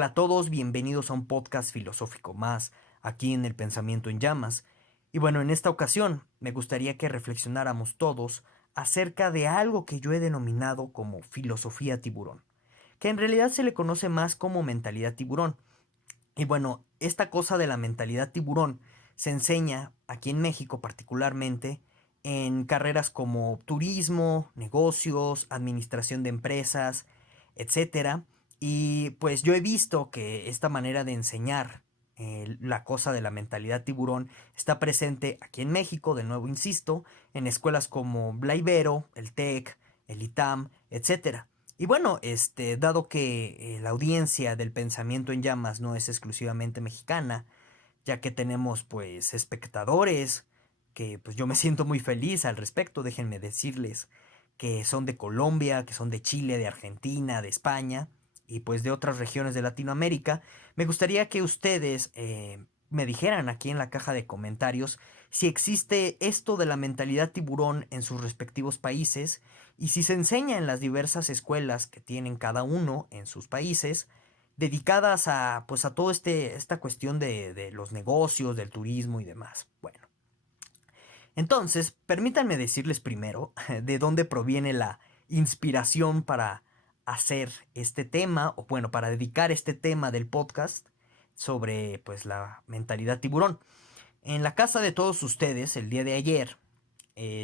Hola a todos, bienvenidos a un podcast filosófico más aquí en El Pensamiento en Llamas. Y bueno, en esta ocasión me gustaría que reflexionáramos todos acerca de algo que yo he denominado como filosofía tiburón, que en realidad se le conoce más como mentalidad tiburón. Y bueno, esta cosa de la mentalidad tiburón se enseña aquí en México particularmente en carreras como turismo, negocios, administración de empresas, etcétera. Y pues yo he visto que esta manera de enseñar la cosa de la mentalidad tiburón está presente aquí en México, de nuevo insisto, en escuelas como la Ibero, el TEC, el ITAM, etcétera. Y bueno, dado que la audiencia del Pensamiento en Llamas no es exclusivamente mexicana, ya que tenemos pues espectadores que pues yo me siento muy feliz al respecto, déjenme decirles que son de Colombia, que son de Chile, de Argentina, de España y pues de otras regiones de Latinoamérica, me gustaría que ustedes me dijeran aquí en la caja de comentarios si existe esto de la mentalidad tiburón en sus respectivos países y si se enseña en las diversas escuelas que tienen cada uno en sus países dedicadas a pues a todo esta cuestión de los negocios, del turismo y demás. Bueno, entonces, permítanme decirles primero de dónde proviene la inspiración para hacer este tema, o bueno, para dedicar este tema del podcast sobre pues la mentalidad tiburón. En la casa de todos ustedes, el día de ayer,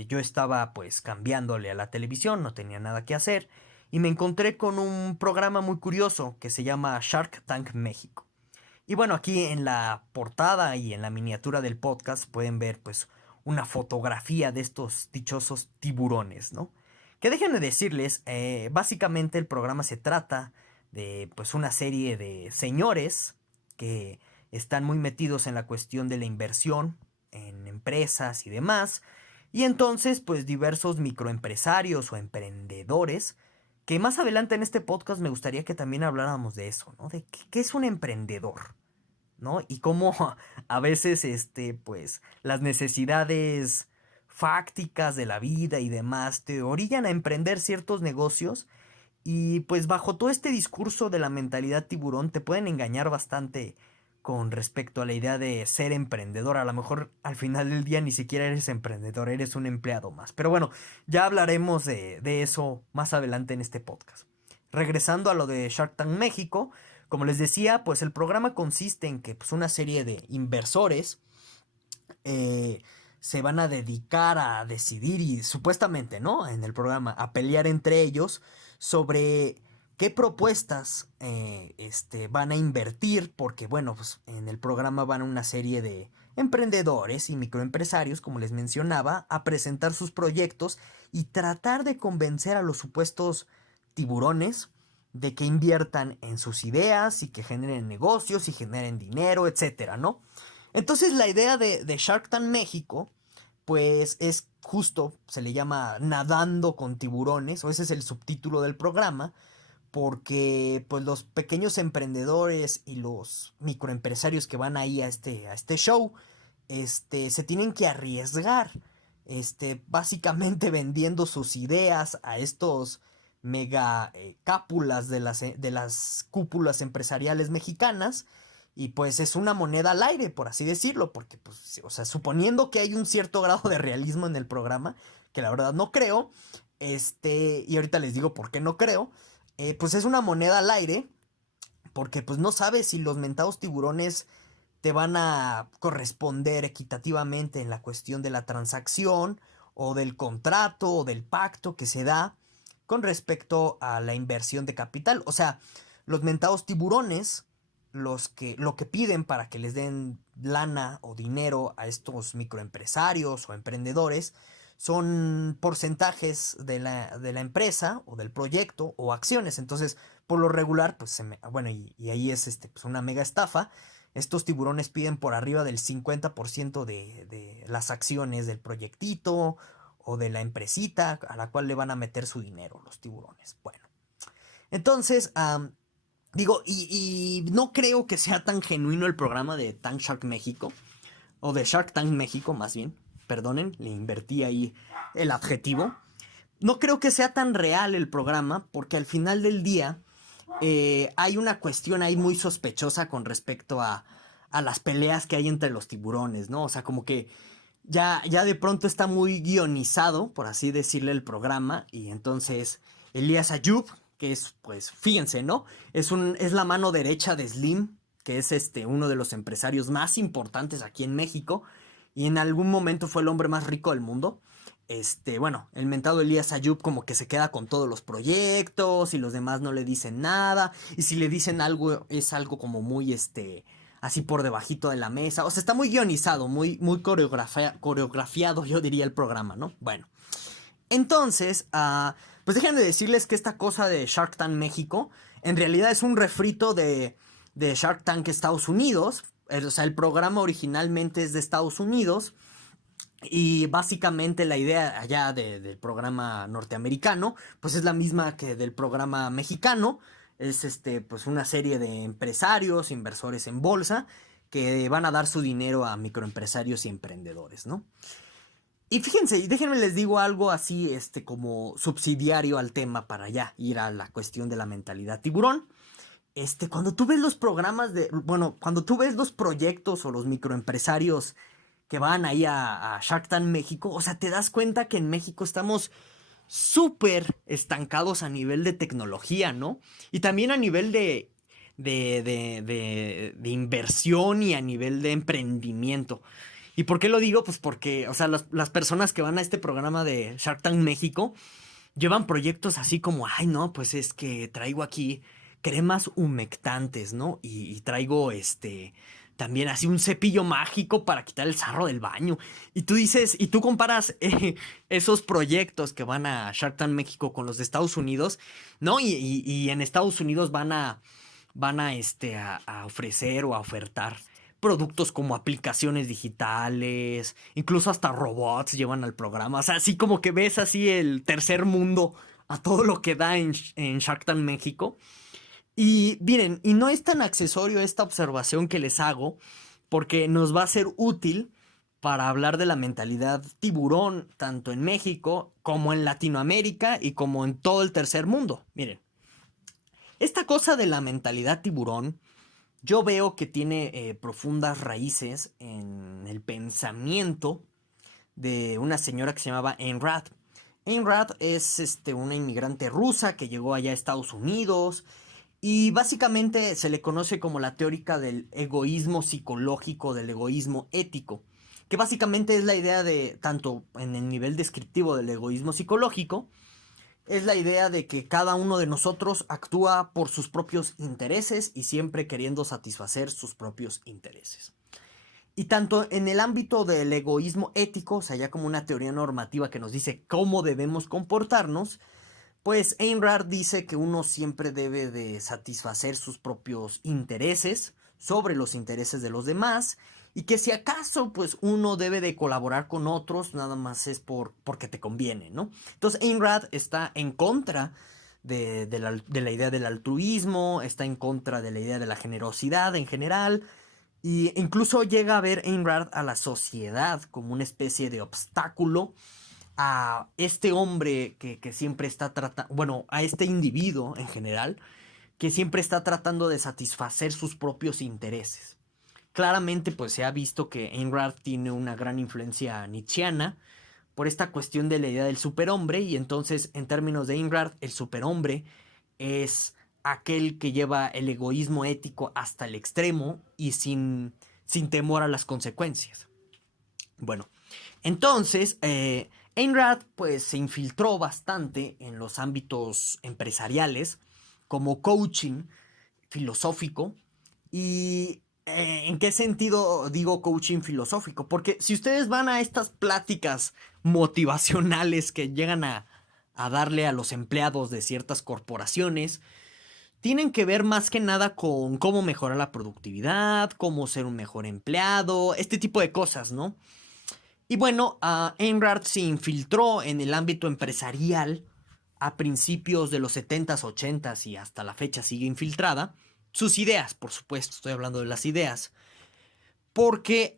yo estaba pues cambiándole a la televisión, no tenía nada que hacer, y me encontré con un programa muy curioso que se llama Shark Tank México. Y bueno, aquí en la portada y en la miniatura del podcast pueden ver pues una fotografía de estos dichosos tiburones, ¿no? Que déjenme decirles, básicamente el programa se trata de pues una serie de señores que están muy metidos en la cuestión de la inversión en empresas y demás. Y entonces pues diversos microempresarios o emprendedores que más adelante en este podcast me gustaría que también habláramos de eso, ¿no? De qué es un emprendedor, ¿no? Y cómo a veces, pues, las necesidades fácticas de la vida y demás te orillan a emprender ciertos negocios y pues bajo todo este discurso de la mentalidad tiburón te pueden engañar bastante con respecto a la idea de ser emprendedor. A lo mejor al final del día ni siquiera eres emprendedor, eres un empleado más. Pero bueno, ya hablaremos de eso más adelante en este podcast. Regresando a lo de Shark Tank México, como les decía, pues el programa consiste en que pues, una serie de inversores eh, se van a dedicar a decidir y supuestamente, ¿no? En el programa, a pelear entre ellos sobre qué propuestas van a invertir, porque bueno, pues en el programa van una serie de emprendedores y microempresarios, como les mencionaba, a presentar sus proyectos y tratar de convencer a los supuestos tiburones de que inviertan en sus ideas y que generen negocios y generen dinero, etcétera, ¿no? Entonces la idea de Shark Tank México, pues es justo, se le llama Nadando con tiburones, o ese es el subtítulo del programa, porque pues los pequeños emprendedores y los microempresarios que van ahí a este show, se tienen que arriesgar, básicamente vendiendo sus ideas a estos mega cápulas de las cúpulas empresariales mexicanas y pues es una moneda al aire, por así decirlo, porque pues, o sea, suponiendo que hay un cierto grado de realismo en el programa, que la verdad no creo, y ahorita les digo por qué no creo, pues es una moneda al aire, porque pues no sabes si los mentados tiburones te van a corresponder equitativamente en la cuestión de la transacción o del contrato o del pacto que se da con respecto a la inversión de capital. O sea, los mentados tiburones, lo que piden para que les den lana o dinero a estos microempresarios o emprendedores son porcentajes de la empresa o del proyecto o acciones. Entonces, por lo regular, pues bueno, y ahí es pues una mega estafa. Estos tiburones piden por arriba del 50% de las acciones del proyectito o de la empresita a la cual le van a meter su dinero los tiburones. Bueno, entonces, digo, y no creo que sea tan genuino el programa de Tank Shark México, o de Shark Tank México más bien, perdonen, le invertí ahí el adjetivo. No creo que sea tan real el programa, porque al final del día hay una cuestión ahí muy sospechosa con respecto a las peleas que hay entre los tiburones, ¿no? O sea, como que ya de pronto está muy guionizado, por así decirle, el programa. Y entonces Elías Ayub, que es, pues, fíjense, ¿no? Es la mano derecha de Slim, que es uno de los empresarios más importantes aquí en México. Y en algún momento fue el hombre más rico del mundo. Bueno, el mentado Elías Ayub como que se queda con todos los proyectos y los demás no le dicen nada. Y si le dicen algo, es algo como muy, así por debajito de la mesa. O sea, está muy guionizado, muy coreografiado, yo diría, el programa, ¿no? Bueno, entonces, pues déjenme decirles que esta cosa de Shark Tank México, en realidad es un refrito de Shark Tank Estados Unidos. O sea, el programa originalmente es de Estados Unidos. Y básicamente la idea allá del programa norteamericano, pues es la misma que del programa mexicano. Es pues una serie de empresarios, inversores en bolsa, que van a dar su dinero a microempresarios y emprendedores, ¿no? Y fíjense, y déjenme les digo algo así, como subsidiario al tema para ya ir a la cuestión de la mentalidad tiburón. Cuando tú ves los programas bueno, cuando tú ves los proyectos o los microempresarios que van ahí a Shark Tank México, o sea, te das cuenta que en México estamos súper estancados a nivel de tecnología, ¿no? Y también a nivel de inversión y a nivel de emprendimiento. ¿Y por qué lo digo? Pues porque, o sea, las personas que van a este programa de Shark Tank México llevan proyectos así como, ay, no, pues es que traigo aquí cremas humectantes, ¿no? Y traigo también así un cepillo mágico para quitar el sarro del baño. Y tú dices, y tú comparas esos proyectos que van a Shark Tank México con los de Estados Unidos, ¿no? Y en Estados Unidos van a ofrecer o a ofertar productos como aplicaciones digitales, incluso hasta robots llevan al programa. O sea, así como que ves así el tercer mundo a todo lo que da en Shark Tank México. Y miren, y no es tan accesorio esta observación que les hago, porque nos va a ser útil para hablar de la mentalidad tiburón, tanto en México como en Latinoamérica y como en todo el tercer mundo. Miren, esta cosa de la mentalidad tiburón, yo veo que tiene profundas raíces en el pensamiento de una señora que se llamaba Ayn Rand. Ayn Rand es una inmigrante rusa que llegó allá a Estados Unidos y básicamente se le conoce como la teórica del egoísmo psicológico, del egoísmo ético, que básicamente es la idea de, tanto en el nivel descriptivo del egoísmo psicológico, es la idea de que cada uno de nosotros actúa por sus propios intereses y siempre queriendo satisfacer sus propios intereses. Y tanto en el ámbito del egoísmo ético, o sea, ya como una teoría normativa que nos dice cómo debemos comportarnos, pues Ayn Rand dice que uno siempre debe de satisfacer sus propios intereses sobre los intereses de los demás y que si acaso pues uno debe de colaborar con otros nada más es porque te conviene, ¿no? Entonces Ayn Rand está en contra de la idea del altruismo, está en contra de la idea de la generosidad en general y incluso llega a ver Ayn Rand a la sociedad como una especie de obstáculo a este hombre que siempre está tratando, bueno, a este individuo en general, que siempre está tratando de satisfacer sus propios intereses. Claramente, pues se ha visto que Ayn Rand tiene una gran influencia nietzscheana por esta cuestión de la idea del superhombre, y entonces, en términos de Ayn Rand, el superhombre es aquel que lleva el egoísmo ético hasta el extremo y sin temor a las consecuencias. Bueno, entonces, Ayn Rand pues se infiltró bastante en los ámbitos empresariales como coaching filosófico. ¿Y en qué sentido digo coaching filosófico? Porque si ustedes van a estas pláticas motivacionales que llegan a darle a los empleados de ciertas corporaciones, tienen que ver más que nada con cómo mejorar la productividad, cómo ser un mejor empleado, este tipo de cosas, ¿no? Y bueno, Ayn Rand se infiltró en el ámbito empresarial a principios de los 70s, 80s y hasta la fecha sigue infiltrada. Sus ideas, por supuesto, estoy hablando de las ideas. Porque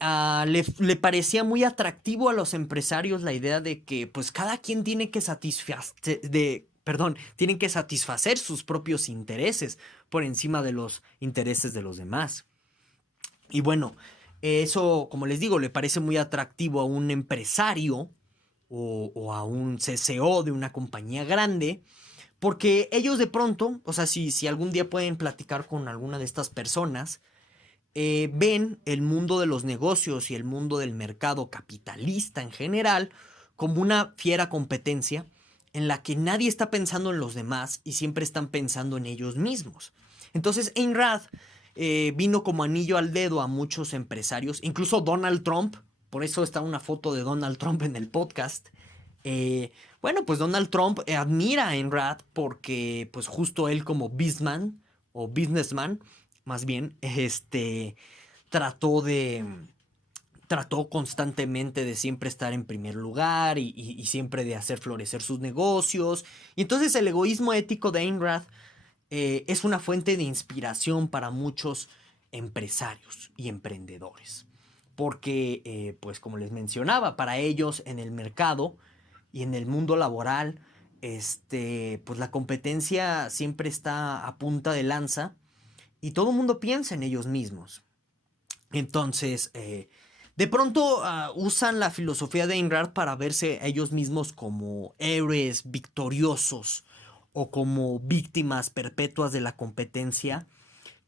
le parecía muy atractivo a los empresarios la idea de que pues cada quien tiene que tienen que satisfacer sus propios intereses por encima de los intereses de los demás. Y bueno, eso, como les digo, le parece muy atractivo a un empresario o a un CCO de una compañía grande, porque ellos de pronto, o sea, si algún día pueden platicar con alguna de estas personas, ven el mundo de los negocios y el mundo del mercado capitalista en general como una fiera competencia en la que nadie está pensando en los demás y siempre están pensando en ellos mismos. Entonces Ayn Rand vino como anillo al dedo a muchos empresarios, incluso Donald Trump, por eso está una foto de Donald Trump en el podcast. Bueno, pues Donald Trump admira a Ayn Rand porque pues justo él como businessman o businessman, más bien, trató de trató constantemente de siempre estar en primer lugar y siempre de hacer florecer sus negocios. Y entonces el egoísmo ético de Ayn Rand es una fuente de inspiración para muchos empresarios y emprendedores. Porque, pues como les mencionaba, para ellos en el mercado y en el mundo laboral, pues la competencia siempre está a punta de lanza y todo el mundo piensa en ellos mismos. Entonces, de pronto usan la filosofía de Ayn Rand para verse a ellos mismos como héroes victoriosos o como víctimas perpetuas de la competencia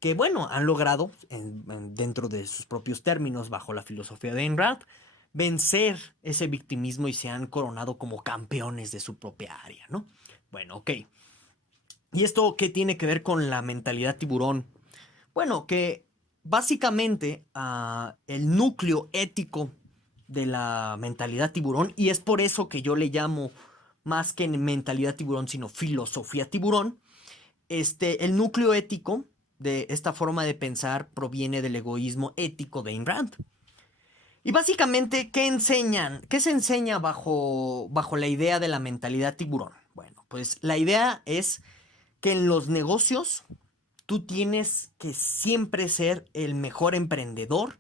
que, bueno, han logrado, dentro de sus propios términos, bajo la filosofía de Ayn Rand, vencer ese victimismo y se han coronado como campeones de su propia área, ¿no? Bueno, ok. ¿Y esto qué tiene que ver con la mentalidad tiburón? Bueno, que básicamente el núcleo ético de la mentalidad tiburón, y es por eso que yo le llamo más que mentalidad tiburón, sino filosofía tiburón, el núcleo ético de esta forma de pensar proviene del egoísmo ético de Ayn Rand. Y básicamente, ¿qué enseñan? ¿Qué se enseña bajo la idea de la mentalidad tiburón? Bueno, pues la idea es que en los negocios tú tienes que siempre ser el mejor emprendedor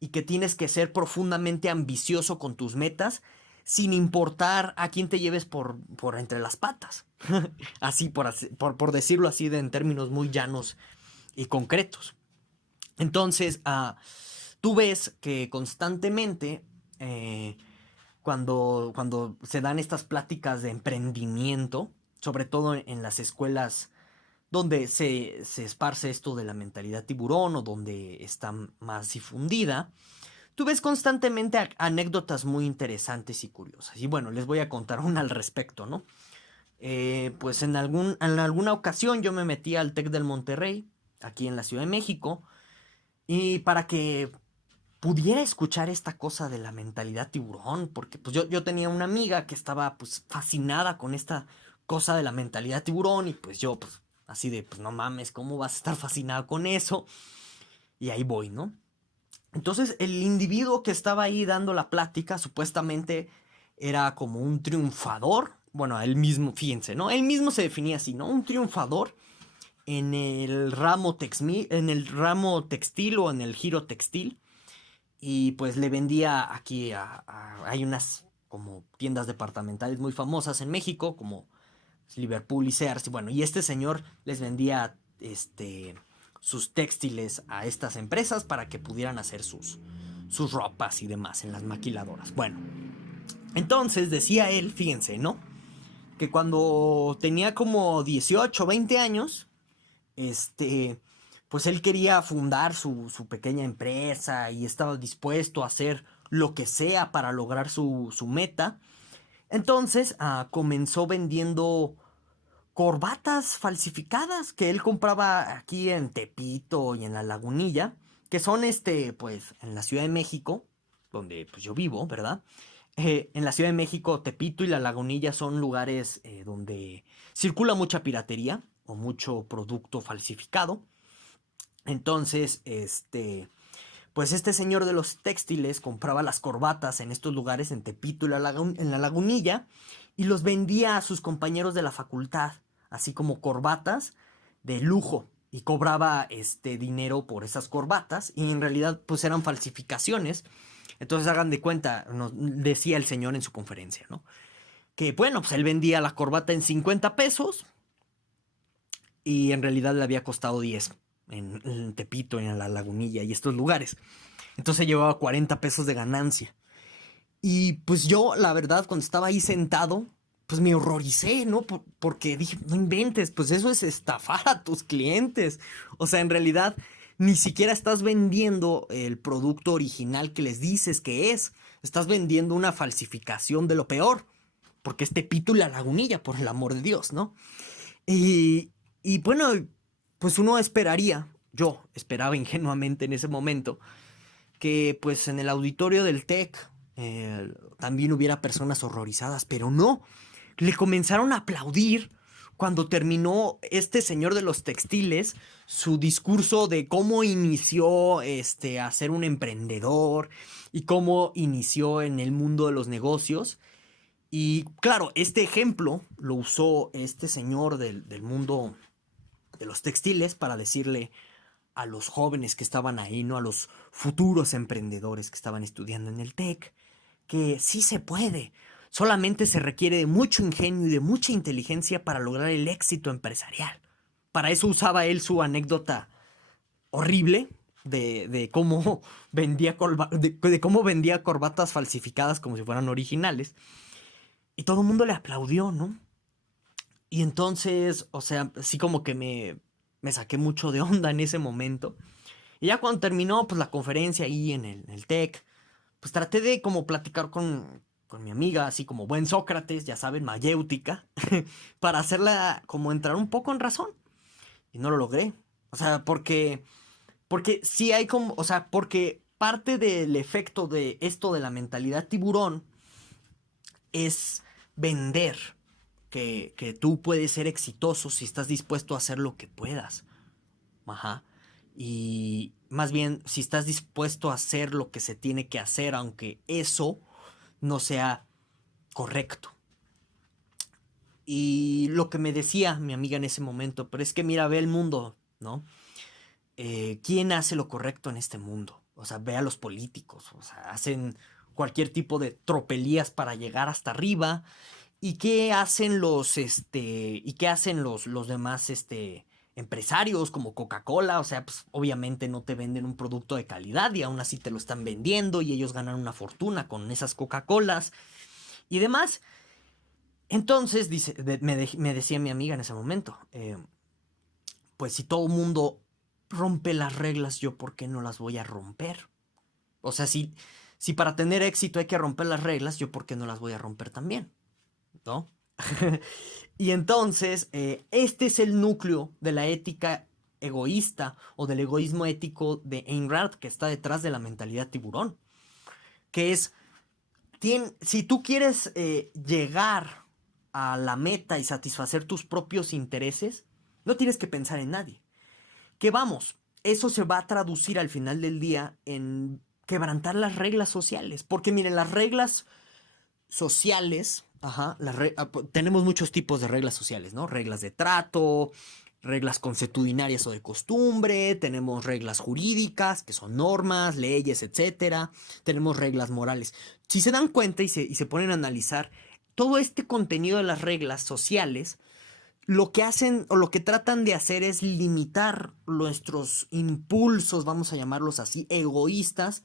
y que tienes que ser profundamente ambicioso con tus metas sin importar a quién te lleves por entre las patas. Así, por decirlo así en términos muy llanos y concretos. Entonces, tú ves que constantemente cuando se dan estas pláticas de emprendimiento, sobre todo en las escuelas donde se esparce esto de la mentalidad tiburón o donde está más difundida, tú ves constantemente anécdotas muy interesantes y curiosas. Y bueno, les voy a contar una al respecto, ¿no? Pues en alguna ocasión yo me metí al TEC del Monterrey, aquí en la Ciudad de México, y para que pudiera escuchar esta cosa de la mentalidad tiburón, porque pues yo tenía una amiga que estaba pues fascinada con esta cosa de la mentalidad tiburón y pues yo pues así de pues no mames, ¿cómo vas a estar fascinado con eso? Y ahí voy, ¿no? Entonces el individuo que estaba ahí dando la plática supuestamente era como un triunfador, bueno, él mismo, fíjense, ¿no? Él mismo se definía así, ¿no? Un triunfador en el ramo textil o en el giro textil y pues le vendía aquí hay unas como tiendas departamentales muy famosas en México como Liverpool y Sears y bueno, y este señor les vendía sus textiles a estas empresas para que pudieran hacer sus ropas y demás en las maquiladoras. Bueno, entonces decía él, fíjense, ¿no? Que cuando tenía como 18 o 20 años, pues él quería fundar su pequeña empresa y estaba dispuesto a hacer lo que sea para lograr su meta. Entonces comenzó vendiendo corbatas falsificadas que él compraba aquí en Tepito y en la Lagunilla, que son pues en la Ciudad de México, donde pues yo vivo, ¿verdad? En la Ciudad de México, Tepito y la Lagunilla son lugares donde circula mucha piratería o mucho producto falsificado. Entonces, pues este señor de los textiles compraba las corbatas en estos lugares, en Tepito y en la Lagunilla, y los vendía a sus compañeros de la facultad, así como corbatas de lujo, y cobraba dinero por esas corbatas, y en realidad pues eran falsificaciones. Entonces hagan de cuenta, decía el señor en su conferencia, ¿no? que bueno, pues él vendía la corbata en 50 pesos y en realidad le había costado 10 en Tepito, en La Lagunilla y estos lugares. Entonces llevaba 40 pesos de ganancia. Y pues yo, la verdad, cuando estaba ahí sentado, pues me horroricé, ¿no? Porque dije, no inventes, pues eso es estafar a tus clientes. O sea, en realidad ni siquiera estás vendiendo el producto original que les dices que es. Estás vendiendo una falsificación de lo peor. Porque es Tepito y La Lagunilla, por el amor de Dios, ¿no? Y, y bueno, pues uno esperaría, yo esperaba ingenuamente en ese momento, que pues en el auditorio del TEC también hubiera personas horrorizadas, pero no, le comenzaron a aplaudir cuando terminó este señor de los textiles su discurso de cómo inició a ser un emprendedor y cómo inició en el mundo de los negocios. Y claro, este ejemplo lo usó este señor del mundo de los textiles para decirle a los jóvenes que estaban ahí, ¿no? A los futuros emprendedores que estaban estudiando en el TEC, que sí se puede. Solamente se requiere de mucho ingenio y de mucha inteligencia para lograr el éxito empresarial. Para eso usaba él su anécdota horrible de cómo de cómo vendía corbatas falsificadas como si fueran originales. Y todo el mundo le aplaudió, ¿no? Y entonces, o sea, sí como que me saqué mucho de onda en ese momento. Y ya cuando terminó pues la conferencia ahí en el TEC, pues traté de como platicar con mi amiga, así como buen Sócrates, ya saben, mayéutica, para hacerla como entrar un poco en razón. Y no lo logré. O sea, porque sí hay como, o sea, porque parte del efecto de esto de la mentalidad tiburón es vender que tú puedes ser exitoso si estás dispuesto a hacer lo que puedas. Ajá. Y más bien, si estás dispuesto a hacer lo que se tiene que hacer, aunque eso no sea correcto. Y lo que me decía mi amiga en ese momento, pero es que mira, ve el mundo, ¿no? ¿Quién hace lo correcto en este mundo? O sea, ve a los políticos, o sea, hacen cualquier tipo de tropelías para llegar hasta arriba. ¿Y qué hacen los demás, empresarios como Coca-Cola? O sea, pues obviamente no te venden un producto de calidad y aún así te lo están vendiendo y ellos ganan una fortuna con esas Coca-Colas y demás. Entonces, me decía mi amiga en ese momento, pues si todo el mundo rompe las reglas, ¿yo por qué no las voy a romper? O sea, si para tener éxito hay que romper las reglas, ¿yo por qué no las voy a romper también? ¿No? Y entonces, este es el núcleo de la ética egoísta o del egoísmo ético de Ayn Rand que está detrás de la mentalidad tiburón. Que es, si tú quieres llegar a la meta y satisfacer tus propios intereses, no tienes que pensar en nadie. Que vamos, eso se va a traducir al final del día en quebrantar las reglas sociales. Porque miren, las reglas sociales, ajá, tenemos muchos tipos de reglas sociales, ¿no? Reglas de trato, reglas consuetudinarias o de costumbre, tenemos reglas jurídicas, que son normas, leyes, etcétera, tenemos reglas morales. Si se dan cuenta y se ponen a analizar, todo este contenido de las reglas sociales, lo que hacen o lo que tratan de hacer es limitar nuestros impulsos, vamos a llamarlos así, egoístas,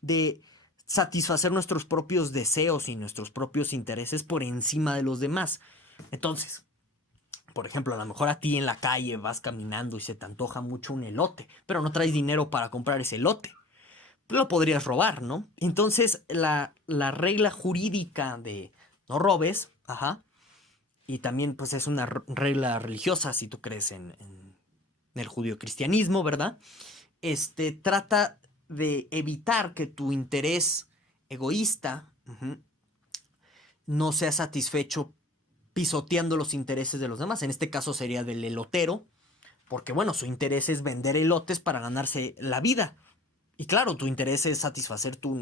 de satisfacer nuestros propios deseos y nuestros propios intereses por encima de los demás. Entonces, por ejemplo, a lo mejor a ti en la calle vas caminando y se te antoja mucho un elote, pero no traes dinero para comprar ese elote. Lo podrías robar, ¿no? Entonces, la regla jurídica de no robes, ajá, y también pues es una regla religiosa si tú crees en el judio-cristianismo, ¿verdad? Trata de evitar que tu interés egoísta no sea satisfecho pisoteando los intereses de los demás. En este caso sería del elotero, porque bueno, su interés es vender elotes para ganarse la vida. Y claro, tu interés es satisfacer tu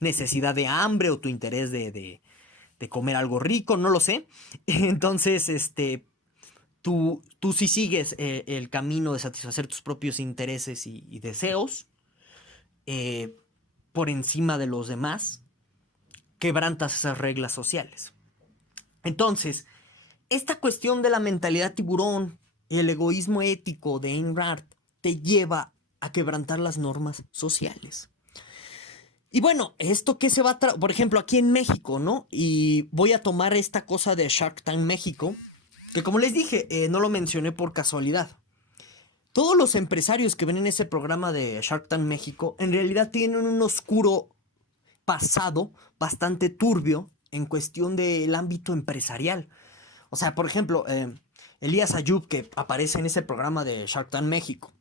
necesidad de hambre o tu interés de comer algo rico, no lo sé. Entonces, tú si sigues el camino de satisfacer tus propios intereses y deseos eh, por encima de los demás, quebrantas esas reglas sociales. Entonces, esta cuestión de la mentalidad tiburón y el egoísmo ético de Ayn Rand te lleva a quebrantar las normas sociales. Y bueno, esto que se va a... Por ejemplo, aquí en México, ¿no? Y voy a tomar esta cosa de Shark Tank México, que como les dije, no lo mencioné por casualidad. Todos los empresarios que ven en ese programa de Shark Tank México, en realidad tienen un oscuro pasado bastante turbio en cuestión del ámbito empresarial. O sea, por ejemplo, Elías Ayub, que aparece en ese programa de Shark Tank México.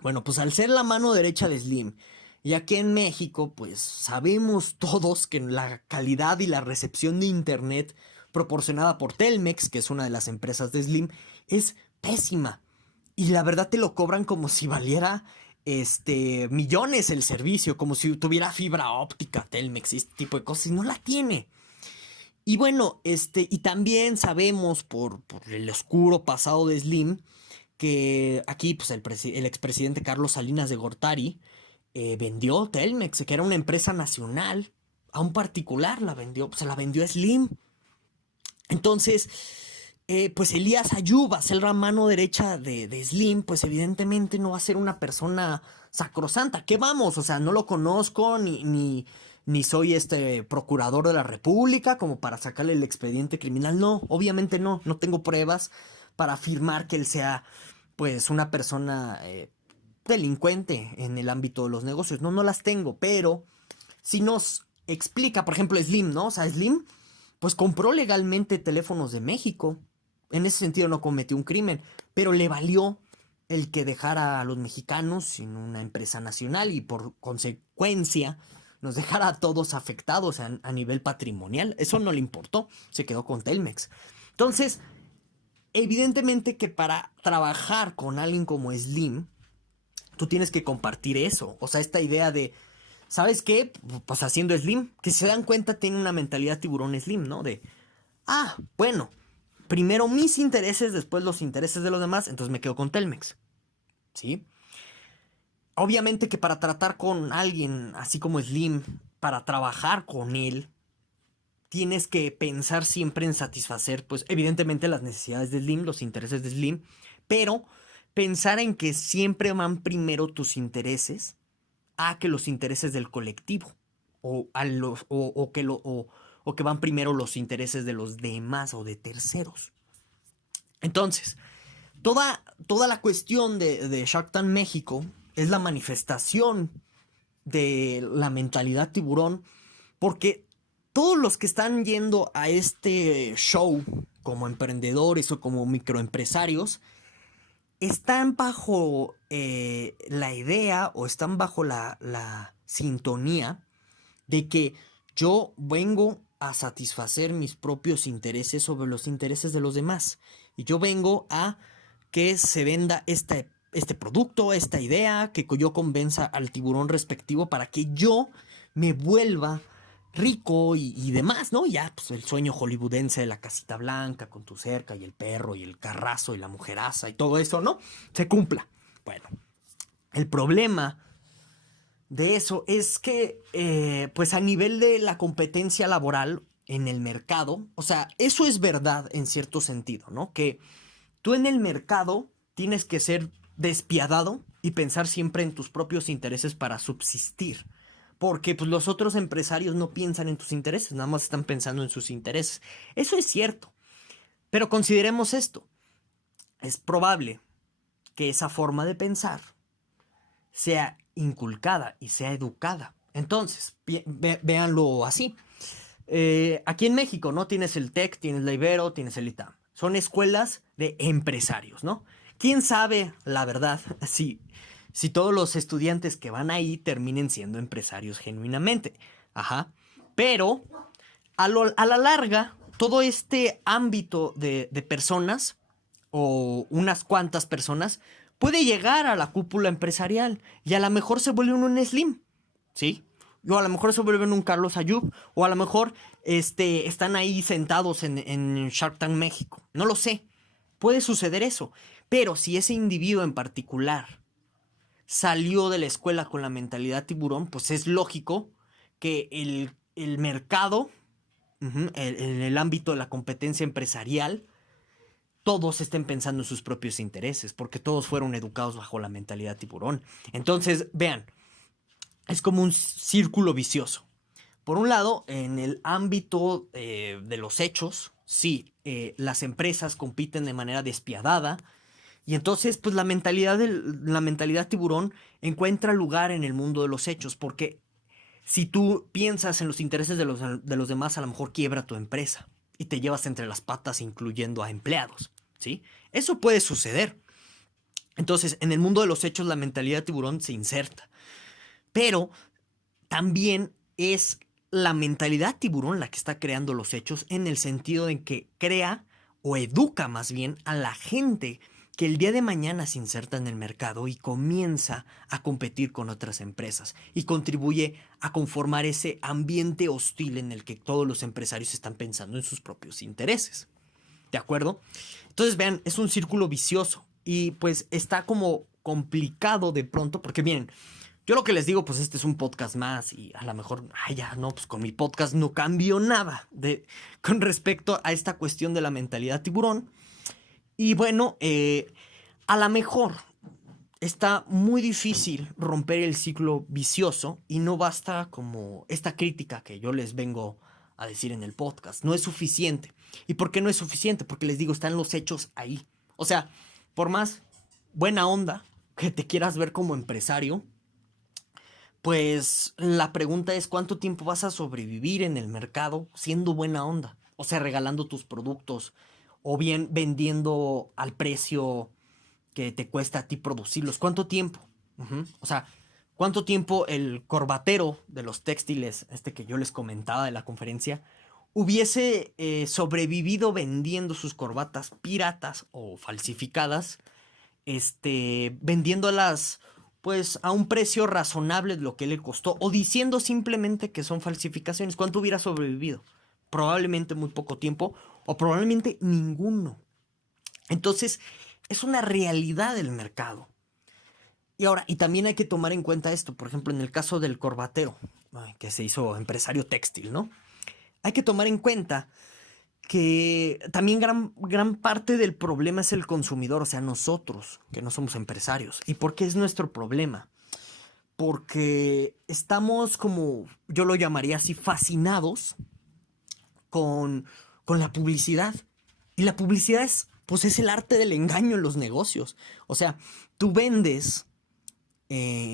Bueno, pues al ser la mano derecha de Slim, y aquí en México, pues sabemos todos que la calidad y la recepción de internet proporcionada por Telmex, que es una de las empresas de Slim, es pésima. Y la verdad te lo cobran como si valiera millones el servicio, como si tuviera fibra óptica Telmex y este tipo de cosas, y no la tiene. Y bueno, y también sabemos por el oscuro pasado de Slim que aquí pues el expresidente Carlos Salinas de Gortari vendió Telmex, que era una empresa nacional, a un particular la vendió, se la vendió a Slim. Entonces, pues Elías Ayub, a ser la mano derecha de Slim, pues evidentemente no va a ser una persona sacrosanta. ¿Qué vamos? O sea, no lo conozco ni soy procurador de la República como para sacarle el expediente criminal. No, obviamente no tengo pruebas para afirmar que él sea pues una persona delincuente en el ámbito de los negocios. No las tengo, pero si nos explica, por ejemplo, Slim, ¿no? O sea, Slim pues compró legalmente teléfonos de México. En ese sentido no cometió un crimen, pero le valió el que dejara a los mexicanos sin una empresa nacional y por consecuencia nos dejara a todos afectados a nivel patrimonial. Eso no le importó, se quedó con Telmex. Entonces, evidentemente que para trabajar con alguien como Slim, tú tienes que compartir eso. O sea, esta idea de, ¿sabes qué? Pues haciendo Slim, que si se dan cuenta tiene una mentalidad tiburón Slim, ¿no? De, bueno, primero mis intereses, después los intereses de los demás, entonces me quedo con Telmex. ¿Sí? Obviamente que para tratar con alguien así como Slim, para trabajar con él, tienes que pensar siempre en satisfacer, pues evidentemente las necesidades de Slim, los intereses de Slim, pero pensar en que siempre van primero tus intereses a que los intereses del colectivo, o que van primero los intereses de los demás o de terceros. Entonces, toda la cuestión de Shark Tank México es la manifestación de la mentalidad tiburón, porque todos los que están yendo a este show como emprendedores o como microempresarios están bajo la idea o están bajo la sintonía de que yo vengo a satisfacer mis propios intereses sobre los intereses de los demás. Y yo vengo a que se venda este producto, esta idea, que yo convenza al tiburón respectivo para que yo me vuelva rico y demás, ¿no? Ya, pues el sueño hollywoodense de la casita blanca con tu cerca y el perro y el carrazo y la mujeraza y todo eso, ¿no? Se cumpla. Bueno, el problema de eso es que, pues a nivel de la competencia laboral en el mercado, o sea, eso es verdad en cierto sentido, ¿no? Que tú en el mercado tienes que ser despiadado y pensar siempre en tus propios intereses para subsistir. Porque pues, los otros empresarios no piensan en tus intereses, nada más están pensando en sus intereses. Eso es cierto. Pero consideremos esto. Es probable que esa forma de pensar sea inculcada y sea educada. Entonces, véanlo así. Aquí en México, ¿no? Tienes el TEC, tienes la Ibero, tienes el ITAM. Son escuelas de empresarios, ¿no? ¿Quién sabe, la verdad, si todos los estudiantes que van ahí terminen siendo empresarios genuinamente? Ajá. Pero, a la larga, todo este ámbito de personas, o unas cuantas personas, puede llegar a la cúpula empresarial y a lo mejor se vuelve un Slim, ¿sí? O a lo mejor se vuelven un Carlos Ayub, o a lo mejor están ahí sentados en Shark Tank México. No lo sé. Puede suceder eso. Pero si ese individuo en particular salió de la escuela con la mentalidad tiburón, pues es lógico que el mercado en el ámbito de la competencia empresarial, todos estén pensando en sus propios intereses, porque todos fueron educados bajo la mentalidad tiburón. Entonces, vean, es como un círculo vicioso. Por un lado, en el ámbito de los hechos, sí, las empresas compiten de manera despiadada y entonces pues la mentalidad tiburón encuentra lugar en el mundo de los hechos porque si tú piensas en los intereses de los demás, a lo mejor quiebra tu empresa y te llevas entre las patas incluyendo a empleados, ¿sí? Eso puede suceder. Entonces, en el mundo de los hechos la mentalidad tiburón se inserta, pero también es la mentalidad tiburón la que está creando los hechos en el sentido de que crea o educa más bien a la gente que el día de mañana se inserta en el mercado y comienza a competir con otras empresas y contribuye a conformar ese ambiente hostil en el que todos los empresarios están pensando en sus propios intereses. ¿De acuerdo? Entonces vean, es un círculo vicioso y pues está como complicado de pronto porque miren, yo lo que les digo, pues este es un podcast más y a lo mejor, ay, ya, no, pues con mi podcast no cambio nada con respecto a esta cuestión de la mentalidad tiburón. Y bueno, a lo mejor está muy difícil romper el ciclo vicioso y no basta como esta crítica que yo les vengo a decir en el podcast. No es suficiente. ¿Y por qué no es suficiente? Porque les digo, están los hechos ahí. O sea, por más buena onda que te quieras ver como empresario, pues la pregunta es cuánto tiempo vas a sobrevivir en el mercado siendo buena onda. O sea, regalando tus productos o bien vendiendo al precio que te cuesta a ti producirlos. ¿Cuánto tiempo? O sea, ¿cuánto tiempo el corbatero de los textiles, este que yo les comentaba de la conferencia, hubiese sobrevivido vendiendo sus corbatas piratas o falsificadas, vendiéndolas pues a un precio razonable de lo que le costó o diciendo simplemente que son falsificaciones? ¿Cuánto hubiera sobrevivido? Probablemente muy poco tiempo o probablemente ninguno. Entonces, es una realidad del mercado. Y ahora, y también hay que tomar en cuenta esto, por ejemplo, en el caso del corbatero, que se hizo empresario textil, ¿no? Hay que tomar en cuenta que también gran parte del problema es el consumidor, o sea, nosotros, que no somos empresarios. ¿Y por qué es nuestro problema? Porque estamos como, yo lo llamaría así, fascinados con, con la publicidad. Y la publicidad es, pues es el arte del engaño en los negocios. O sea, tú vendes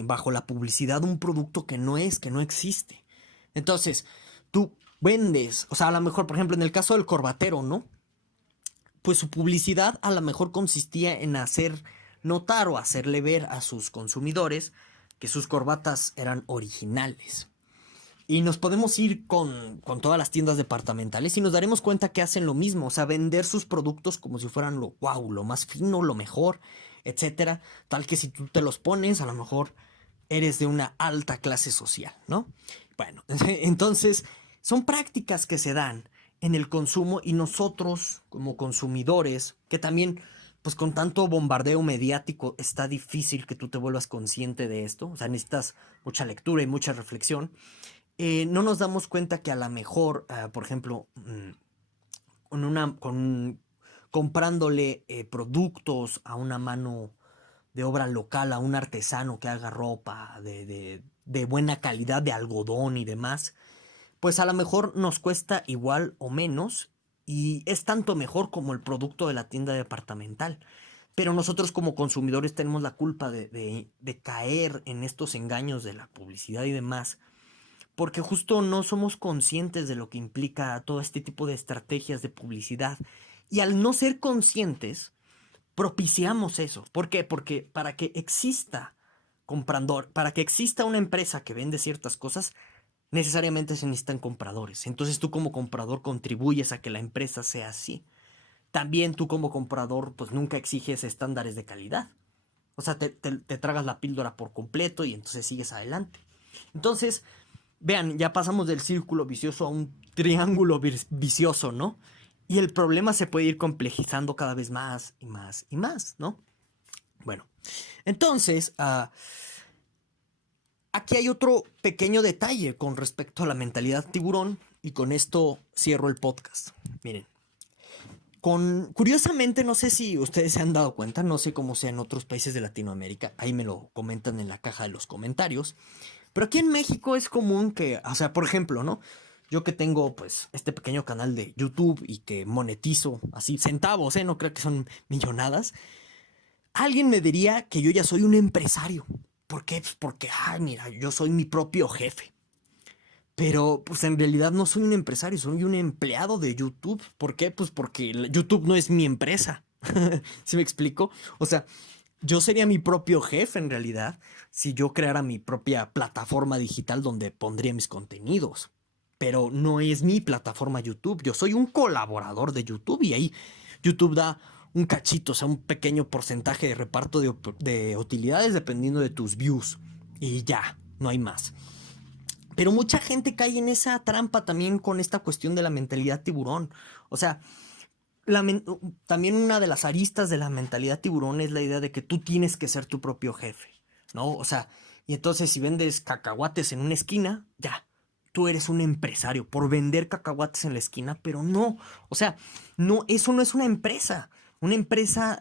bajo la publicidad un producto que no es, que no existe. Entonces, tú vendes, o sea, a lo mejor, por ejemplo, en el caso del corbatero, ¿no? Pues su publicidad a lo mejor consistía en hacer notar o hacerle ver a sus consumidores que sus corbatas eran originales. Y nos podemos ir con todas las tiendas departamentales y nos daremos cuenta que hacen lo mismo, o sea, vender sus productos como si fueran lo wow, lo más fino, lo mejor, etcétera, tal que si tú te los pones, a lo mejor eres de una alta clase social, ¿no? Bueno, entonces son prácticas que se dan en el consumo y nosotros como consumidores, que también pues con tanto bombardeo mediático está difícil que tú te vuelvas consciente de esto, o sea, necesitas mucha lectura y mucha reflexión. No nos damos cuenta que a lo mejor, por ejemplo, comprándole productos a una mano de obra local, a un artesano que haga ropa de buena calidad, de algodón y demás, pues a lo mejor nos cuesta igual o menos y es tanto mejor como el producto de la tienda departamental. Pero nosotros como consumidores tenemos la culpa de caer en estos engaños de la publicidad y demás porque justo no somos conscientes de lo que implica todo este tipo de estrategias de publicidad. Y al no ser conscientes, propiciamos eso. ¿Por qué? Porque para que exista comprador, para que exista una empresa que vende ciertas cosas, necesariamente se necesitan compradores. Entonces tú como comprador contribuyes a que la empresa sea así. También tú como comprador, pues nunca exiges estándares de calidad. O sea, te tragas la píldora por completo y entonces sigues adelante. Entonces, vean, ya pasamos del círculo vicioso a un triángulo vicioso, ¿no? Y el problema se puede ir complejizando cada vez más y más y más, ¿no? Bueno, entonces, aquí hay otro pequeño detalle con respecto a la mentalidad tiburón y con esto cierro el podcast. Miren, curiosamente, no sé si ustedes se han dado cuenta, no sé cómo sea en otros países de Latinoamérica, ahí me lo comentan en la caja de los comentarios, pero aquí en México es común que, o sea, por ejemplo, ¿no? Yo que tengo pues este pequeño canal de YouTube y que monetizo así centavos, no creo que son millonadas, alguien me diría que yo ya soy un empresario. ¿Por qué? Pues porque, mira, yo soy mi propio jefe. Pero pues en realidad no soy un empresario, soy un empleado de YouTube. ¿Por qué? Pues porque YouTube no es mi empresa. ¿Sí me explico? O sea, yo sería mi propio jefe en realidad si yo creara mi propia plataforma digital donde pondría mis contenidos. Pero no es mi plataforma YouTube. Yo soy un colaborador de YouTube y ahí YouTube da un cachito, o sea, un pequeño porcentaje de reparto de utilidades dependiendo de tus views. Y ya, no hay más. Pero mucha gente cae en esa trampa también con esta cuestión de la mentalidad tiburón. O sea, también una de las aristas de la mentalidad tiburón es la idea de que tú tienes que ser tu propio jefe, ¿no? O sea, y entonces si vendes cacahuates en una esquina, ya, tú eres un empresario por vender cacahuates en la esquina, pero no, o sea, no, eso no es una empresa. Una empresa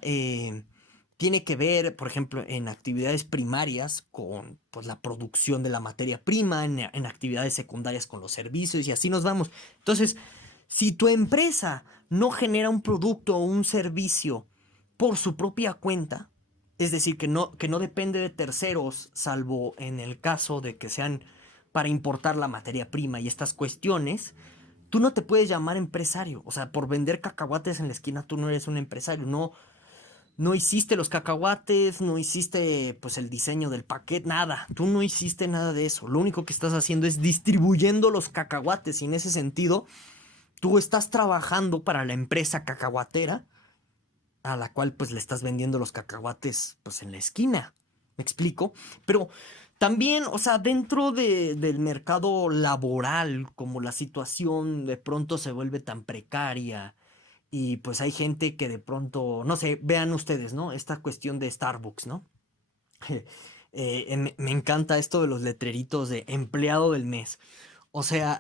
tiene que ver, por ejemplo, en actividades primarias con pues, la producción de la materia prima, en actividades secundarias con los servicios y así nos vamos. Entonces, si tu empresa no genera un producto o un servicio por su propia cuenta, es decir, que no depende de terceros, salvo en el caso de que sean para importar la materia prima y estas cuestiones, tú no te puedes llamar empresario. O sea, por vender cacahuates en la esquina tú no eres un empresario. No, no hiciste los cacahuates, no hiciste pues el diseño del paquete, nada. Tú no hiciste nada de eso. Lo único que estás haciendo es distribuyendo los cacahuates y en ese sentido tú estás trabajando para la empresa cacahuatera a la cual pues le estás vendiendo los cacahuates pues en la esquina. ¿Me explico? Pero también, o sea, dentro del mercado laboral, como la situación de pronto se vuelve tan precaria y pues hay gente que de pronto, no sé, vean ustedes, ¿no? Esta cuestión de Starbucks, ¿no? Me encanta esto de los letreritos de empleado del mes. O sea,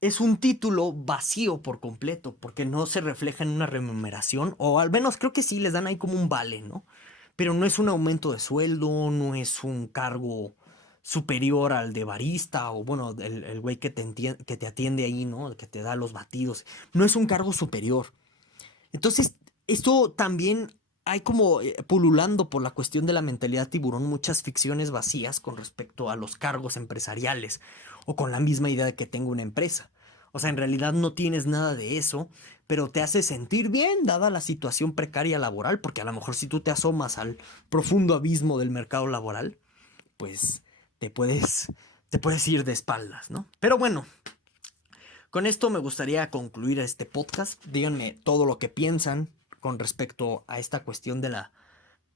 es un título vacío por completo, porque no se refleja en una remuneración, o al menos creo que sí, les dan ahí como un vale, ¿no? Pero no es un aumento de sueldo, no es un cargo superior al de barista, o bueno, el güey que te atiende ahí, ¿no? Que te da los batidos. No es un cargo superior. Entonces, esto también hay como pululando por la cuestión de la mentalidad tiburón muchas ficciones vacías con respecto a los cargos empresariales o con la misma idea de que tengo una empresa. O sea, en realidad no tienes nada de eso, pero te hace sentir bien dada la situación precaria laboral, porque a lo mejor si tú te asomas al profundo abismo del mercado laboral, pues te puedes, te puedes ir de espaldas, ¿no? Pero bueno, con esto me gustaría concluir este podcast. Díganme todo lo que piensan con respecto a esta cuestión de la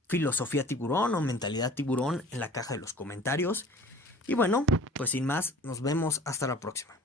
filosofía tiburón o mentalidad tiburón en la caja de los comentarios. Y bueno, pues sin más, nos vemos hasta la próxima.